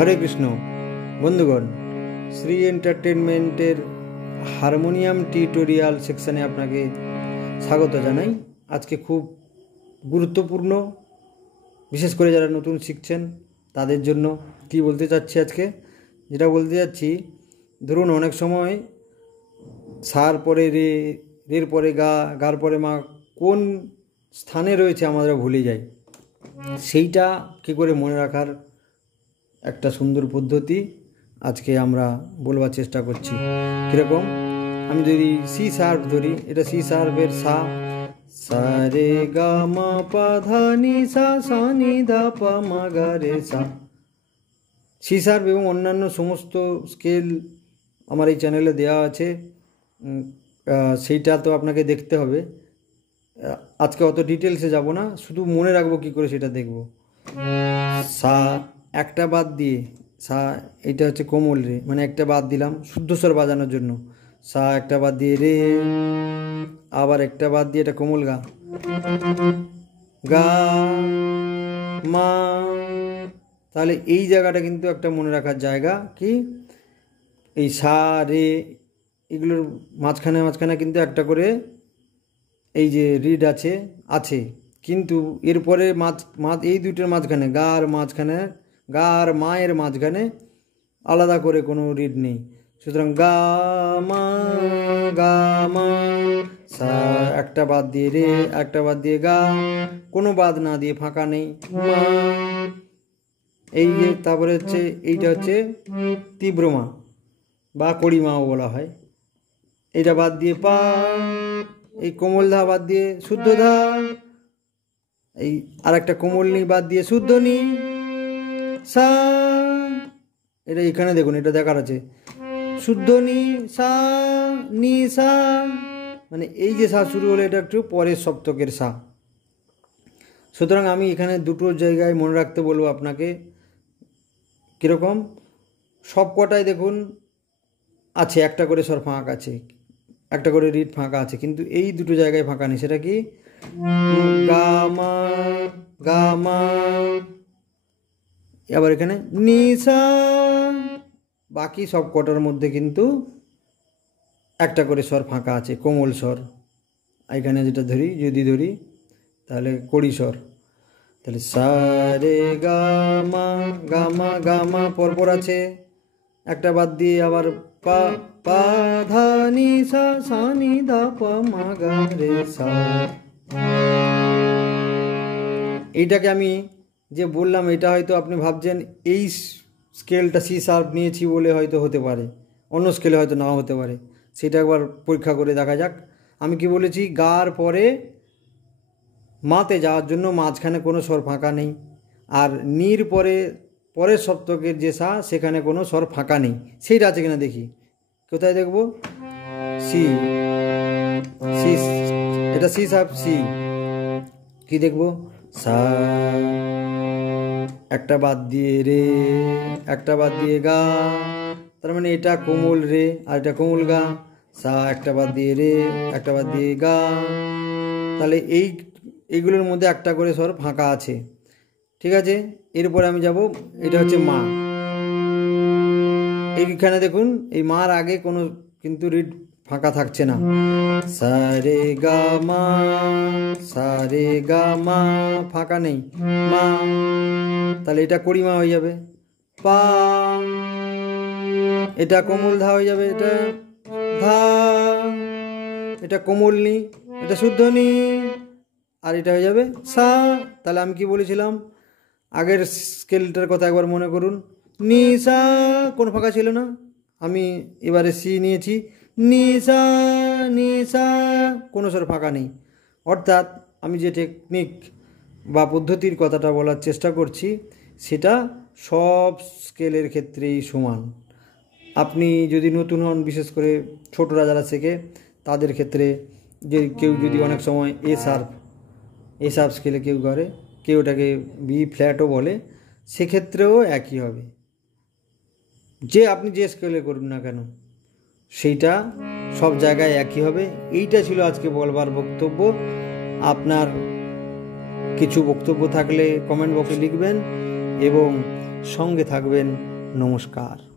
হরে কৃষ্ণ বন্ধুগণ, শ্রী এন্টারটেনমেন্টের harmonium tutorial সেকশনে আপনাকে স্বাগত জানাই। আজকে খুব গুরুত্বপূর্ণ, বিশেষ করে যারা নতুন শিখছেন তাদের জন্য কি বলতে চাচ্ছি। আজকে যেটা বলতে যাচ্ছি, ধরুন অনেক সময় সার পরে রে, রের পরে গা, গার পরে মা কোন স্থানে রয়েছে আমরা ভুলে যাই। সেইটা কী করে মনে রাখার একটা সুন্দর পদ্ধতি আজকে আমরা বলবার চেষ্টা করছি। কীরকম, আমি যদি সি শার্প ধরি, এটা সি শার্পের সা, সা রে গা মা পা ধা নি সা, সা নি ধা পা মা গা রে সা। সি শার্প এবং অন্যান্য সমস্ত স্কেল আমার এই চ্যানেলে দেওয়া আছে, সেইটা তো আপনাকে দেখতে হবে। আজকে অত ডিটেলসে যাব না, শুধু মনে রাখবো কী করে সেটা দেখব। সা একটা বাদ দিয়ে, সা এটা হচ্ছে কোমল রে, মানে একটা বাদ দিলাম শুদ্ধ স্বর বাজানোর জন্য। সা একটা বাদ দিয়ে রে, আবার একটা বাদ দিয়ে এটা কোমল গা, গা মা। তাহলে এই জায়গাটা কিন্তু একটা মনে রাখার জায়গা। কি এই সা রে এগুলোর মাঝখানে মাঝখানে কিন্তু একটা করে এই যে রিড আছে আছে, কিন্তু এরপরে এই দুটোর মাঝখানে গা আর মাঝখানে, গা আর মায়ের মাঝখানে আলাদা করে কোনো রিড নেই। সুতরাং গা মা, গা মা, সা একটা বাদ দিয়ে রে, একটা বাদ দিয়ে গা, কোনো বাদ না দিয়ে ফাঁকা নেই মা। এই যে তারপরে হচ্ছে এইটা হচ্ছে তীব্র মা বা কড়িমাও বলা হয়। এইটা বাদ দিয়ে পা, এই কোমল ধা বাদ দিয়ে শুদ্ধ ধা, এই আর একটা কোমল নি বাদ দিয়ে শুদ্ধ নি, সা। এটা এখানে দেখুন, এটা দেখার আছে, শুদ্ধ নি সা, নি সা, মানে এই যে সা শুরু হলো এটা একটু পরের সপ্তকের সা। সুতরাং আমি এখানে দুটো জায়গায় মনে রাখতে বলবো আপনাকে। কীরকম, সব কটায় দেখুন আছে একটা করে স্বর ফাঁকা আছে, একটা করে রিড ফাঁকা আছে, কিন্তু এই দুটো জায়গায় ফাঁকা নেই। সেটা কি, গা মা, গা মা, আবার এখানে নি সা। বাকি সব কটার মধ্যে কিন্তু একটা করে স্বর ফাঁকা আছে, কোমল স্বর। এখানে যেটা ধরি, যদি ধরি তাহলে কড়ি স্বর। তাহলে সা রে গা মা, গা মা, গা মা পরপর আছে, একটা বাদ দিয়ে আবার পা, পা ধা নি সা, সা নি ধা পা মা গা রে সা। এইটাকে আমি যে বললাম, এটা হয়তো আপনি ভাবছেন এই স্কেলটা সি শার্প নিয়েছি বলে হয়তো হতে পারে, অন্য স্কেলে হয়তো নাও হতে পারে। সেটা একবার পরীক্ষা করে দেখা যাক। আমি কি বলেছি, গার পরে মাতে যাওয়ার জন্য মাঝখানে কোনো স্বর ফাঁকা নেই, আর নির পরে পরের সপ্তকের যে সা, সেখানে কোনো স্বর ফাঁকা নেই। সেইটা আছে কিনা দেখি, কোথায় দেখব, সি, সি, এটা সি শার্প সি। কি দেখব, সা একটা বাদ দিয়ে রে, একটা বাদ দিয়ে গা, তার মানে এটা কোমল রে আর এটা কোমল গা। সা একটা বাদ দিয়ে রে, একটা বাদ দিয়ে গা, তাহলে এইগুলোর মধ্যে একটা করে স্বর ফাঁকা আছে। ঠিক আছে, এরপরে আমি যাব, এটা হচ্ছে মা। এইখানে দেখুন, এই মার আগে কোনো কিন্তু রিড ফাঁকা থাকছে না। সা রে গা মা, সা রে গা মা, ফাঁকা নেই মা, তাহলে এটা কড়িমা হয়ে যাবে। পা, এটা কোমল ধা হয়ে যাবে, এটা ধা, এটা কোমল নি, এটা শুদ্ধ নি, আর এটা হয়ে যাবে সা। তাহলে আমি কি বলেছিলাম, আগের স্কেলটার কথা একবার মনে করুন। নি সা কোনো ফাঁকা ছিল না, আমি এবারে সি নিয়েছি, নি সা, নি সা, কোনো স্বর ফাঁকা নেই। অর্থাৎ আমি যে টেকনিক বা পদ্ধতির কথাটা বলার চেষ্টা করছি, সেটা সব স্কেলের ক্ষেত্রেই সমান। আপনি যদি নতুন হন, বিশেষ করে ছোটরা যারা শেখে তাদের ক্ষেত্রে, যে কেউ যদি অনেক সময় এ শার্প স্কেলে কেউ করে, কেউ ওটাকে বি ফ্ল্যাটও বলে, সেক্ষেত্রেও একই হবে। যে আপনি যে স্কেলে করুন না কেন, সেইটা সব জায়গায় একই হবে। এইটা ছিল আজকে বলবার বক্তব্য। আপনার কিছু বক্তব্য থাকলে কমেন্ট বক্সে লিখবেন, এবং সঙ্গে থাকবেন। নমস্কার।